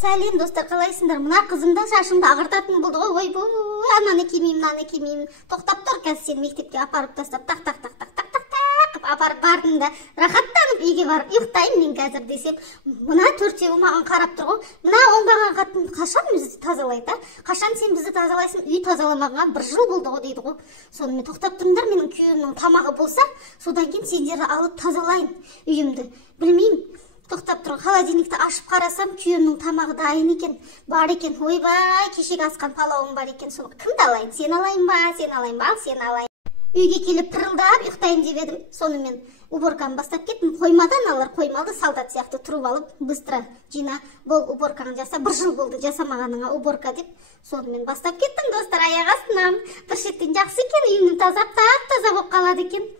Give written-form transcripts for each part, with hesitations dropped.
Сәлем достар, қалайсыңдар? Мына қызымда шашымды ағартатын болды ғой. Ойбой, ананы кимеймін, мынаны кимеймін. Тоқтап тұр, қазір сені мектепке апарып тастап, так апарып бардым да, рахаттанып үйге барып ұйықтаймын мен қазір десем, мына төртеуі маған қарап тұр ғой. Мына оңбаған қатын қашан бізді тазалайды? Қашан сен бізді тазалайсың? Үй тазаламағанға 1 жыл болды ғой дейді ғой. Сонымен тоқтап тұрыңдар, менің күйеуімнің тамағы болса, содан кейін сендерді алып тазалайын үйімді. Білмеймін. Тоқтап тұр, холодильникті ашып қарасам, күйеуімнің тамағы дайын екен, бар екен. Ойбай, кешегі асқан палауым бар екен. Соны кімді алайын? Сен алайын ба? Сен алайын ба? Сен алайын. Үйге келіп пырылдап ұйықтайын деп едім. Сонымен уборканы бастап кеттім. Қоймадан алар, қоймалды солдат сияқты тұрып алып, быстро жина, бол уборканы жаса. 1 жыл болды жасамағаныңа уборка деп. Сонымен бастап кеттім достар, аяқ астынан. Bir шеттен жақсы екен, үйімнің таза болып қалады екен.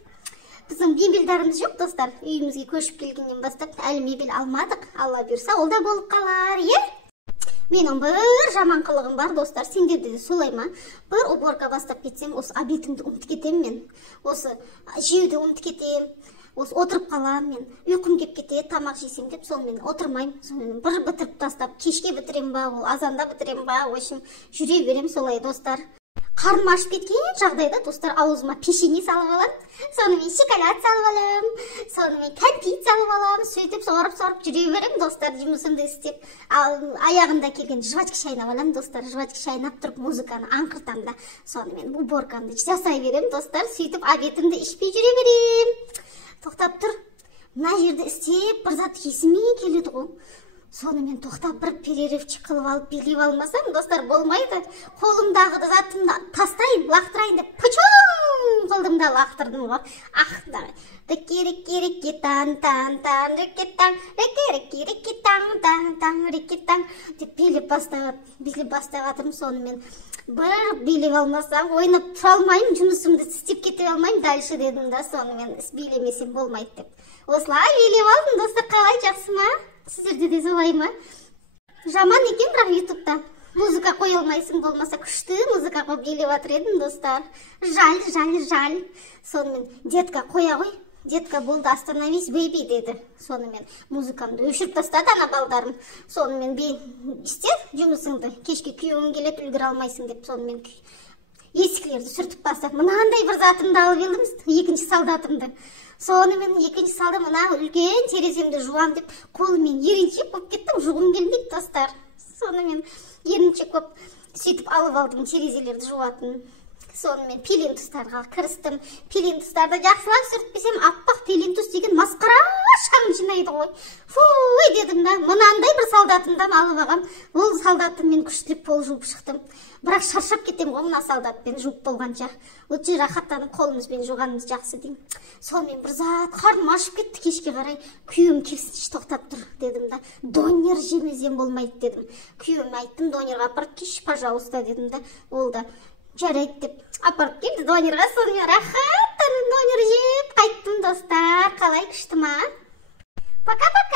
Біздің мебельдарымыз жоқ достар. Үйімізге көшіп келгеннен бастап әлі мебель алмадық. Алла бұйырса, ол да болып қалар, е? Менің бір жаман қылығым бар достар, сендерде де солай ма? Бір уборка бастап кетсем, осы обедімді ұмытып кетемін мен. Осы жеуді ұмытып кетемін. Осы отырып қалам мен. Ұйқым кеп кетеді, тамақ жесем деп, сонымен отырмаймын. Сонымен бір бітіріп тастап, кешке бітірем ба, ол азанда бітірем ба, общем, жүре берем солай достар. Қарным ашып кеткен жағдайда достар, ауызыма печенье салып алам, сонымен шоколад салып алам, сонымен кәмпит салып алам, сөйтіп сорып жүре берем достар, жұмысымды істеп. Ал аяғында келген жвачка шайнап алам достар, жвачка шайнап тұрып музыканы аңқыртам да, сонымен уборкамды жасай берем достар, сөйтіп обедімді ішпей жүре берем. Тоқтап тұр, мына жерді істеп бір зат есіме келеді ғой. Сонымен тоқтап бір перерывчик қылып алып билеп алмасам, достар, болмайды. Қолымдағы затымды тастайын, лақтырайын деп, пычың қолымда лақтырдым ғой. Ах, рекетан деп билеп бастағатырмын. Сонымен бір билеп алмасам, ойнап тұра алмаймын, жұмысымды істеп кете алмаймын дальше дедім да, сонымен билемесем болмайды деп. Осылай билеп алдым достар, қалай, жақсы ма? Сіздерде де солай ма? Жаман екен, бірақ ютубта музыка қоя алмайсың, болмаса күшті музыка қойып билеп жатыр едім достар. Жаль. Сонымен детка қоя ғой. Детка болды, остановись, бейби деді. Сонымен музыкамды өшіріп тастады ана балдарым. Сонымен істер жұмысыңды, кешке күйеуің келеді, үлгіре алмайсың деп, сонымен есіклерді сүртіп бастап, мынандай бір затымды алып елдім, екінші солдатымды. Сонымен екінші салды, мына үлкен тереземді жуам деп, қолымен еріншек болып кеттім, жуғым келмейді достар. Сонымен еріншек болып сөйтіп алып алдым терезелерді жуатын. Сонымен пелентустарға кірістім. Пелентустарды жақсылап сүртпесем, аппақ пелентус деген масқара шаң жинайды ғой. Фуй дедім да, мынандай бір солдатымдан алып ағам. Ол солдатым мен күштілік пол жуып шықтым. Бірақ шаршап кетем ғой мына солдатпен жуып болғанша. Өте рахаттанып қолымызбен жуғанымыз жақсы деймін. Сонымен бір зат қарным ашып кетті, кешке қарай. Күйеуім келсінші тоқтап тұр дедім да. Донер жемесем болмайды дедім. Күйеуіме айттым, донерға апарып келші, пожалуйста дедім да. Ол да жарайды деп апарып келді донерға. Сонымен рахаттанып донер жеп қайттым достар. Қалай, күшті ма? Пока-пока.